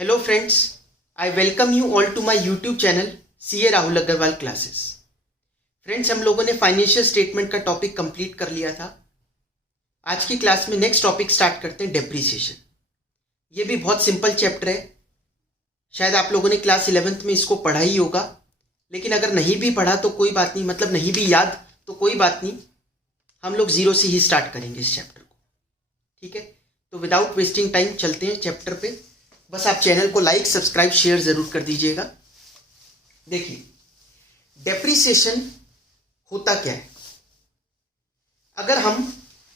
Hello friends, I welcome you all to my YouTube channel CA Rahul Agarwal classes. Friends, हम लोगों ने financial statement का topic complete कर लिया था। आज की क्लास में नेक्स्ट टॉपिक स्टार्ट करते हैं, डेप्रीसिएशन। ये भी बहुत सिंपल चैप्टर है। शायद आप लोगों ने क्लास 11th में इसको पढ़ा ही होगा, लेकिन अगर नहीं भी पढ़ा तो कोई बात नहीं, मतलब नहीं भी याद तो कोई बात नहीं, हम लोग जीरो से ही स्टार्ट करेंगे इस चैप्टर को। ठीक है, तो विदाउट वेस्टिंग टाइम चलते हैं चैप्टर पे। बस आप चैनल को लाइक, सब्सक्राइब, शेयर जरूर कर दीजिएगा। देखिए, डेप्रीसिएशन होता क्या है। अगर हम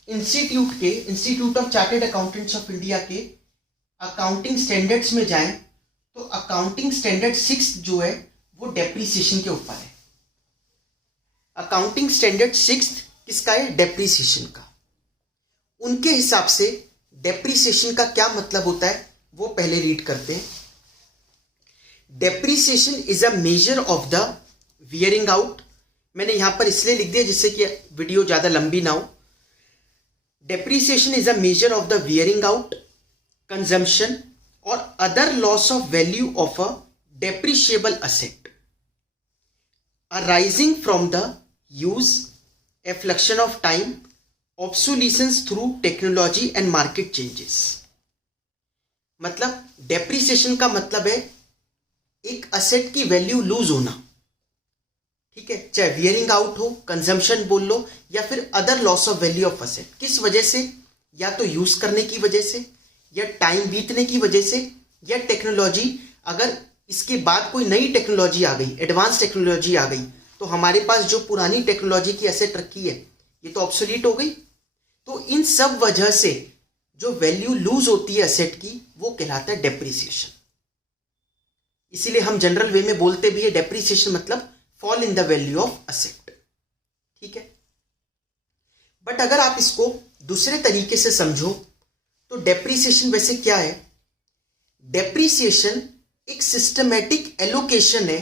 institute of chartered accountants of India के अकाउंटिंग स्टैंडर्ड्स में जाएं तो अकाउंटिंग स्टैंडर्ड 6 जो है वो डेप्रीसिएशन के ऊपर है। अकाउंटिंग स्टैंडर्ड 6 किसका है? डेप्रीसिएशन का। उनके हिसाब से डेप्रीसिएशन का क्या मतलब होता है वो पहले रीड करते हैं। Depreciation is a measure of the wearing out. मैंने यहां पर इसलिए लिख दिया जिससे कि वीडियो ज्यादा लंबी ना हो। Depreciation is a measure of the wearing out, consumption और other loss of value of a depreciable asset arising from the use, effluxion of time, obsolescence through technology and market changes. मतलब depreciation का मतलब है एक asset की value loose होना। ठीक है, चाहे वियरिंग आउट हो, कंजम्पशन बोल लो, या फिर other loss of value of asset. किस वजह से? या तो यूज करने की वजह से, या टाइम बीतने की वजह से, या टेक्नोलॉजी। अगर इसके बाद कोई नई टेक्नोलॉजी आ गई, एडवांस टेक्नोलॉजी आ गई, तो हमारे पास जो पुरानी टेक्नोलॉजी की असेट रखी है ये तो ऑब्सोलीट हो गई। तो इन सब वजह से जो वैल्यू लूज होती है असेट की वो कहलाता है डेप्रीसिएशन। इसीलिए हम जनरल वे में बोलते भी है डेप्रीसिएशन मतलब fall in the value of asset. ठीक है, बट अगर आप इसको दूसरे तरीके से समझो तो डेप्रीसिएशन वैसे क्या है? डेप्रीसिएशन एक सिस्टमैटिक एलोकेशन है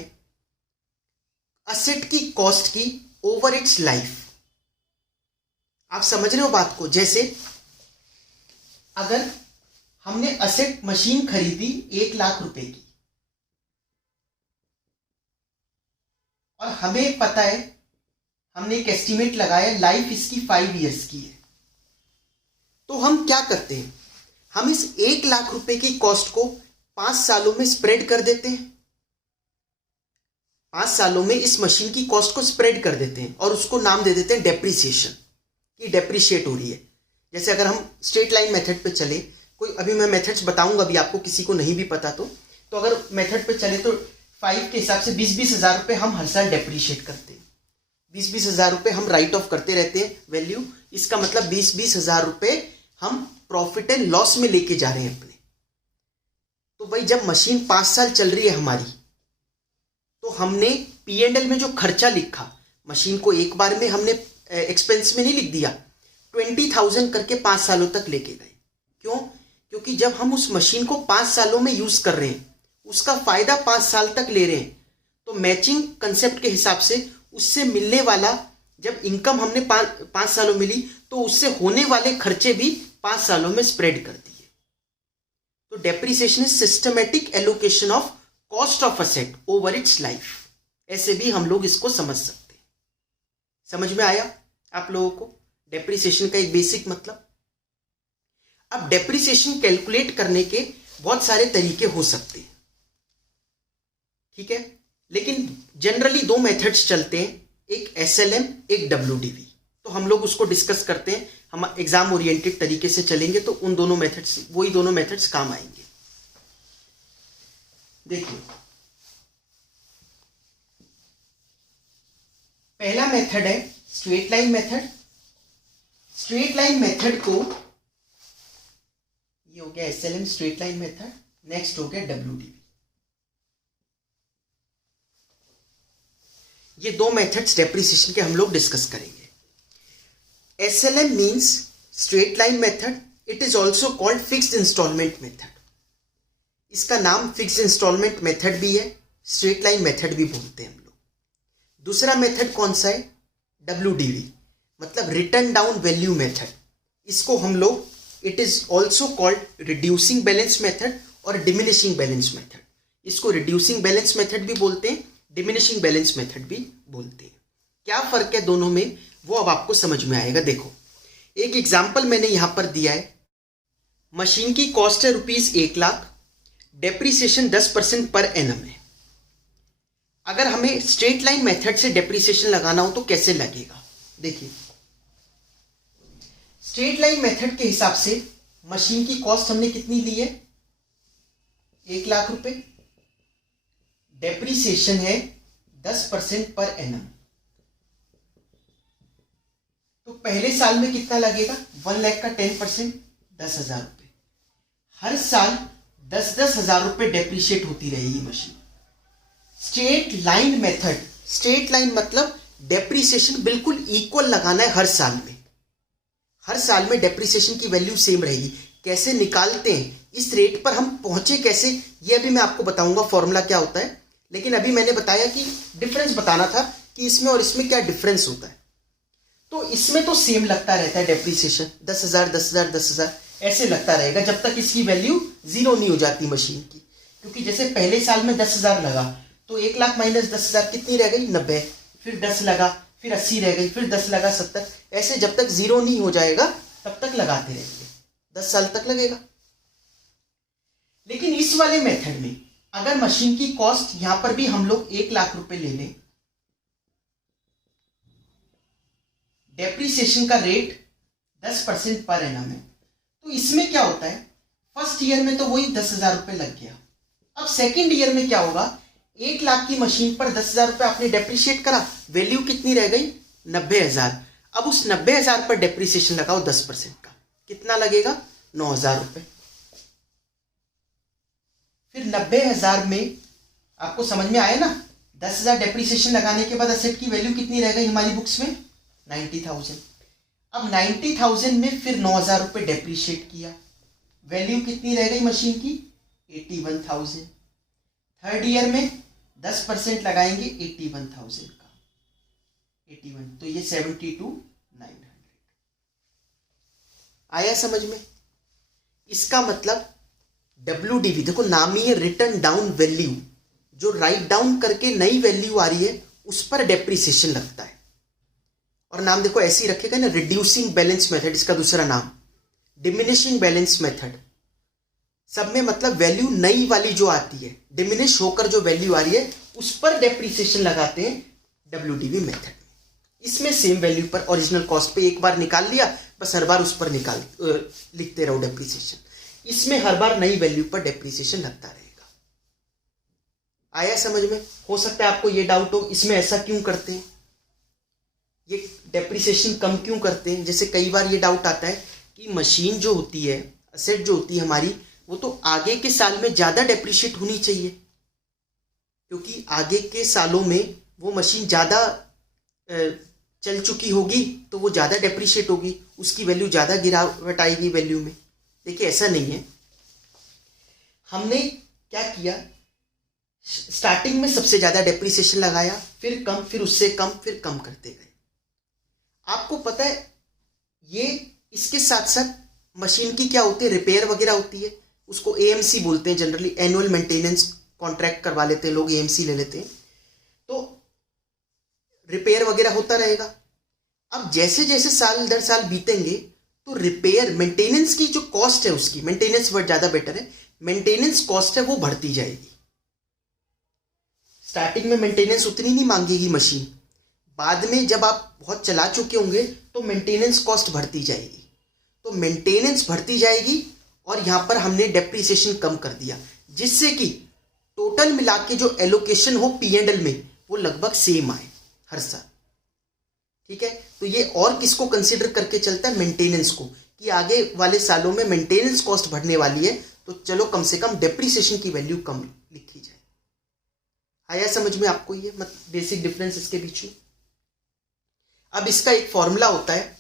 असेट की कॉस्ट की ओवर इट्स लाइफ। आप समझ रहे हो बात को? जैसे अगर हमने असेट मशीन खरीदी 1 लाख रुपए की और हमें पता है, हमने एक एस्टिमेट लगाया लाइफ इसकी 5 इयर्स की है, तो हम क्या करते हैं? हम इस 1 लाख रुपए की कॉस्ट को 5 सालों में स्प्रेड कर देते हैं। 5 सालों में इस मशीन की कॉस्ट को स्प्रेड कर देते हैं और उसको नाम दे देते हैं डेप्रीसिएशन, कि डेप्रीशिएट हो रही है। जैसे अगर हम स्ट्रेट लाइन मेथड पे चले, कोई अभी मैं मेथड्स बताऊंगा अभी आपको, किसी को नहीं भी पता तो अगर मेथड पे चले तो 5 के हिसाब से 20-20 हजार रुपए हम हर साल डेप्रीशिएट करते हैं। 20-20 हजार रुपए हम राइट ऑफ करते रहते हैं वैल्यू। इसका मतलब 20-20 हजार रुपए हम प्रॉफिट एंड लॉस में लेके जा रहे हैं अपने। तो भाई जब मशीन 5 साल चल रही है हमारी, तो हमने P&L में जो खर्चा लिखा, मशीन को एक बार में हमने एक्सपेंस में नहीं लिख दिया, 20,000 करके 5 सालों तक लेके गए। क्यों? क्योंकि जब हम उस मशीन को 5 सालों में यूज कर रहे हैं, उसका फायदा 5 साल तक ले रहे हैं, तो मैचिंग कंसेप्ट के हिसाब से उससे मिलने वाला, जब इनकम हमने 5 सालों में ली तो उससे होने वाले खर्चे भी 5 सालों में स्प्रेड कर दिए। तो depreciation is systematic allocation of cost of asset over it's life. ऐसे भी हम लोग इसको समझ सकते हैं। समझ में आया आप लोगों को डेप्रीसिएशन का एक बेसिक मतलब? अब डेप्रीसिएशन कैलकुलेट करने के बहुत सारे तरीके हो सकते हैं। ठीक है, लेकिन जनरली 2 मेथड्स चलते हैं, एक SLM, एक WDV। तो हम लोग उसको डिस्कस करते हैं। हम एग्जाम ओरिएंटेड तरीके से चलेंगे तो उन दोनों मेथड्स, वही दोनों मेथड्स काम आएंगे। देखिए, पहला मेथड है straight line method. Straight line method को, ये हो गया SLM straight line method, next हो गया WDV। ये 2 मेथड्स डेप्रीसिएशन के हम लोग डिस्कस करेंगे। SLM means straight line method, it is also called fixed instalment method. इसका नाम फिक्स्ड इंस्टॉलमेंट मेथड भी है, स्ट्रेट लाइन मेथड भी बोलते हैं हम लोग। दूसरा मेथड कौन सा है? WDV, मतलब रिटर्न डाउन वैल्यू मेथड। इसको हम लोग, it is also called reducing balance method और डिमिनिशिंग बैलेंस मेथड। इसको रिड्यूसिंग बैलेंस मेथड भी बोलते हैं, डिमिनिशिंग बैलेंस मेथड भी बोलते हैं। क्या फर्क है दोनों में वो अब आपको समझ में आएगा। देखो एक एग्जाम्पल मैंने यहां पर दिया है, मशीन की कॉस्ट है ₹1,00,000, डेप्रीसिएशन 10% पर एनम है। अगर हमें स्ट्रेट लाइन मेथड से डेप्रीसिएशन लगाना हो तो कैसे लगेगा, देखिए स्ट्रेट लाइन मेथड के हिसाब से मशीन की कॉस्ट हमने कितनी ली है, 1,00,000 रुपए, डेप्रीसिएशन है 10% पर एनम। तो पहले साल में कितना लगेगा, 1,00,000 का 10% 10,000 रुपए। हर साल 10-10 हजार रुपए डेप्रीशिएट होती रहेगी machine. Straight line method, straight line मतलब डेप्रीसिएशन बिल्कुल इक्वल लगाना है हर साल में, हर साल में डेप्रीसिएशन की वैल्यू सेम रहेगी। कैसे निकालते हैं, इस रेट पर हम पहुंचे कैसे, ये अभी मैं आपको बताऊंगा फॉर्मूला क्या होता है। लेकिन अभी मैंने बताया कि डिफरेंस बताना था कि इसमें और इसमें क्या डिफरेंस होता है। तो इसमें तो सेम लगता रहता है डेप्रीसिएशन, 10,000 10,000 10,000 ऐसे लगता रहेगा जब तक इसकी वैल्यू 0 नहीं हो जाती मशीन की। क्योंकि जैसे पहले साल में 10,000 लगा तो 1,00,000 माइनस 10,000 कितनी रह गई, 90। फिर 10 लगा, फिर 80 रह गई, फिर 10 लगा 70। ऐसे जब तक 0 नहीं हो जाएगा तब तक लगाते रहेंगे, 10 साल तक लगेगा। लेकिन इस वाले मेथड में अगर मशीन की कॉस्ट यहां पर भी हम लोग 1,00,000 रुपए ले लें, डेप्रीसिएशन का रेट 10% पर एनम है, तो इसमें क्या होता है, फर्स्ट ईयर में तो वही 10,000 रुपए लग गया। अब सेकेंड ईयर में क्या होगा, 1,00,000 की मशीन पर 10,000 रुपए आपने डेप्रीशिएट करा, वैल्यू कितनी रह गई, 90,000। अब उस 90,000 पर डेप्रीसिएशन लगाओ 10% का, कितना लगेगा, 9,000 रुपए। फिर 90,000 में आपको समझ में आया ना, 10,000 डेप्रीसिएशन लगाने के बाद असेट की वैल्यू कितनी रह गई हमारी बुक्स में, 90,000। अब 90,000 में फिर 9,000 रुपए डेप्रीशिएट किया, वैल्यू कितनी रह गई मशीन की, 81,000। थर्ड ईयर में 10% लगाएंगे 81,000 का, 81 तो ये 72,900 आया समझ में। इसका मतलब WDV, देखो नाम ही है रिटर्न डाउन वैल्यू, जो राइट डाउन करके नई वैल्यू आ रही है उस पर डेप्रीसिएशन लगता है। और नाम देखो ऐसे ही रखेगा ना, रिड्यूसिंग बैलेंस मेथड इसका दूसरा नाम, डिमिनिशिंग बैलेंस मेथड। सब में मतलब वैल्यू नई वाली जो आती है, डिमिनिश होकर जो वैल्यू आ रही है उस पर डेप्रीसिएशन लगाते हैं WDV मेथड। इसमें सेम वैल्यू पर ओरिजिनल कॉस्ट पे एक बार निकाल लिया, बस हर बार उस पर लिखते रहो डेप्रीसिएशन। इसमें हर बार नई वैल्यू पर डेप्रीसिएशन लगता रहेगा। आया समझ में। हो सकता है आपको ये डाउट हो, इसमें ऐसा क्यों करते हैं, ये डेप्रीसिएशन कम क्यों करते हैं। जैसे कई बार ये डाउट आता है कि मशीन जो होती है, असेट जो होती है हमारी, वो तो आगे के साल में ज्यादा डेप्रीशिएट होनी चाहिए, क्योंकि आगे के सालों में वो मशीन ज्यादा चल चुकी होगी तो वो ज्यादा डेप्रीशिएट होगी, उसकी वैल्यू ज्यादा गिरावट आएगी वैल्यू में। देखिए ऐसा नहीं है, हमने क्या किया, स्टार्टिंग में सबसे ज्यादा डेप्रीसिएशन लगाया, फिर कम, फिर उससे कम, फिर कम करते गए। आपको पता है ये इसके साथ साथ मशीन की क्या होती है, रिपेयर वगैरह होती है, उसको AMC बोलते हैं जनरली, एनुअल मेंटेनेंस कॉन्ट्रैक्ट करवा लेते हैं लोग, AMC ले लेते हैं, तो रिपेयर वगैरह होता रहेगा। अब जैसे जैसे साल दर साल बीतेंगे तो रिपेयर मेंटेनेंस की जो कॉस्ट है, उसकी मेंटेनेंस वर्ड ज्यादा बेटर है, मेंटेनेंस कॉस्ट है वो बढ़ती जाएगी। स्टार्टिंग में मेंटेनेंस उतनी नहीं मांगेगी मशीन, बाद में जब आप बहुत चला चुके होंगे तो मेंटेनेंस कॉस्ट बढ़ती जाएगी। तो मेंटेनेंस बढ़ती जाएगी और यहां पर हमने डेप्रीसिएशन कम कर दिया, जिससे कि टोटल मिला के जो एलोकेशन हो P&L में वो लगभग सेम आए हर साल। ठीक है, तो ये और किसको कंसीडर करके चलता है, मेंटेनेंस को, कि आगे वाले सालों में मेंटेनेंस कॉस्ट बढ़ने वाली है तो चलो कम से कम डेप्रीसिएशन की वैल्यू कम लिखी जाए। आया समझ में आपको ये मतलब बेसिक डिफरेंस इसके बीच में। अब इसका एक फॉर्मूला होता है,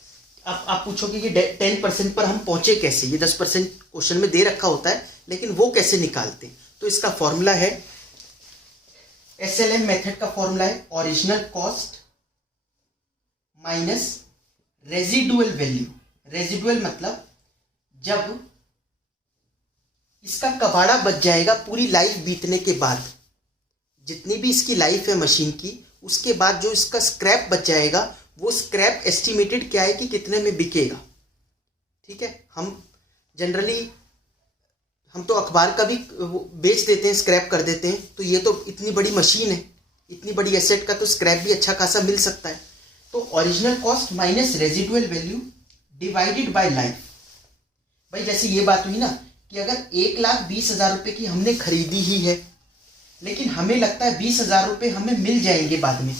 अब आप पूछोगे कि 10% पर हम पहुंचे कैसे, ये 10% क्वेश्चन में दे रखा होता है, लेकिन वो कैसे निकालते हैं। तो इसका फॉर्मूला है, SLM मेथड का फॉर्मूला है original cost minus residual value. Residual मतलब जब इसका कबाड़ा बच जाएगा पूरी लाइफ बीतने के बाद। जितनी भी इसकी लाइफ है मशीन की, उसके बाद जो इसका स्क्रैप बच जाएगा, वो स्क्रैप एस्टिमेटेड क्या है कि कितने में बिकेगा। ठीक है, हम जनरली हम तो अखबार का भी बेच देते हैं, स्क्रैप कर देते हैं। तो ये तो इतनी बड़ी मशीन है, इतनी बड़ी एसेट का तो स्क्रैप भी अच्छा खासा मिल सकता है। तो original cost minus residual value divided by life. भाई जैसे ये बात हुई ना कि अगर 1,20,000 रुपये की हमने खरीदी ही है, लेकिन हमें लगता है 20,000 रुपये हमें मिल जाएंगे बाद में,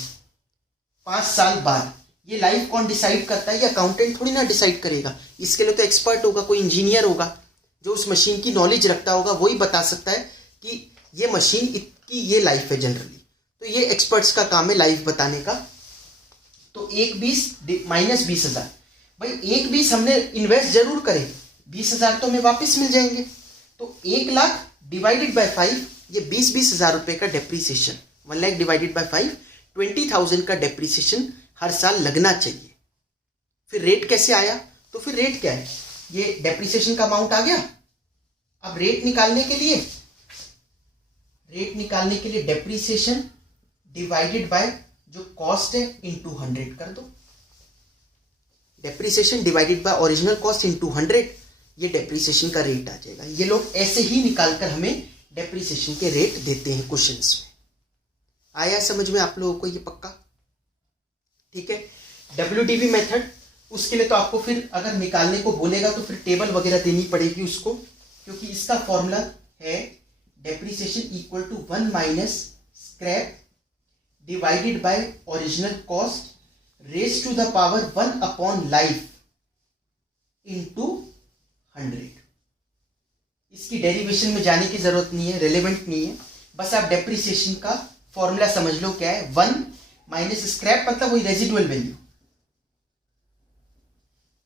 5 साल बाद। ये लाइफ कौन डिसाइड करता है? ये अकाउंटेंट थोड़ी ना डिसाइड करेगा। इसके लिए तो एक्सपर्ट होगा, कोई इंजीनियर होगा जो उस मशीन की नॉलेज रखता होगा, वही बता सकता है कि ये मशीन की ये लाइफ है जनरली। तो ये एक्सपर्ट्स का काम है लाइफ बताने का। तो 1,20 माइनस 20,000, भाई 1,20 हमने इन्वेस्ट जरूर करें, 20,000 तो हमें वापस मिल जाएंगे। तो 1,00,000 डिवाइडेड बाय 5, ये 20,000 रुपये का डेप्रीसिएशन, 1,00,000 डिवाइडेड बाय 5, 20,000 का डेप्रीसिएशन हर साल लगना चाहिए। फिर रेट कैसे आया? तो फिर रेट क्या है? ये डेप्रीसिएशन का अमाउंट आ गया। अब रेट निकालने के लिए डेप्रीसिएशन डिवाइडेड बाय जो कॉस्ट है इनटू 100 कर दो। Depreciation divided by original cost into 100, ये डेप्रीसिएशन का रेट आ जाएगा। ये लोग ऐसे ही निकालकर हमें डेप्रीसिएशन के रेट देते हैं क्वेश्चंस में। आया समझ में आप लोगों को ये पक्का? ठीक है। WDV मेथड, उसके लिए तो आपको फिर अगर निकालने को बोलेगा तो फिर टेबल वगैरह देनी पड़ेगी उसको, क्योंकि इसका फॉर्मूला है depreciation equal to 1 minus scrap divided by original cost raise to the power 1 upon life into 100। इसकी डेरिवेशन में जाने की जरूरत नहीं है, रेलेवेंट नहीं है। बस आप डेप्रीसिएशन का फॉर्मूला समझ लो क्या है। 1 माइनस स्क्रैप मतलब वही residual value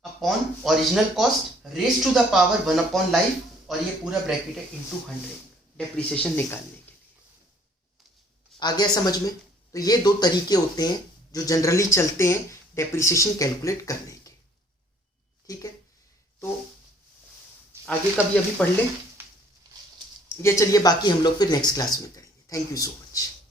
upon original cost raise to the power 1 upon life, और ये पूरा ब्रैकेट है इनटू 100 डेप्रीसिएशन निकालने के लिए। आ गया समझ में? तो ये 2 तरीके होते हैं जो जनरली चलते हैं डेप्रीसिएशन कैलकुलेट करने के। ठीक है, तो आगे का भी अभी पढ़ लें ये। चलिए बाकी हम लोग फिर नेक्स्ट क्लास में करेंगे। Thank you so much.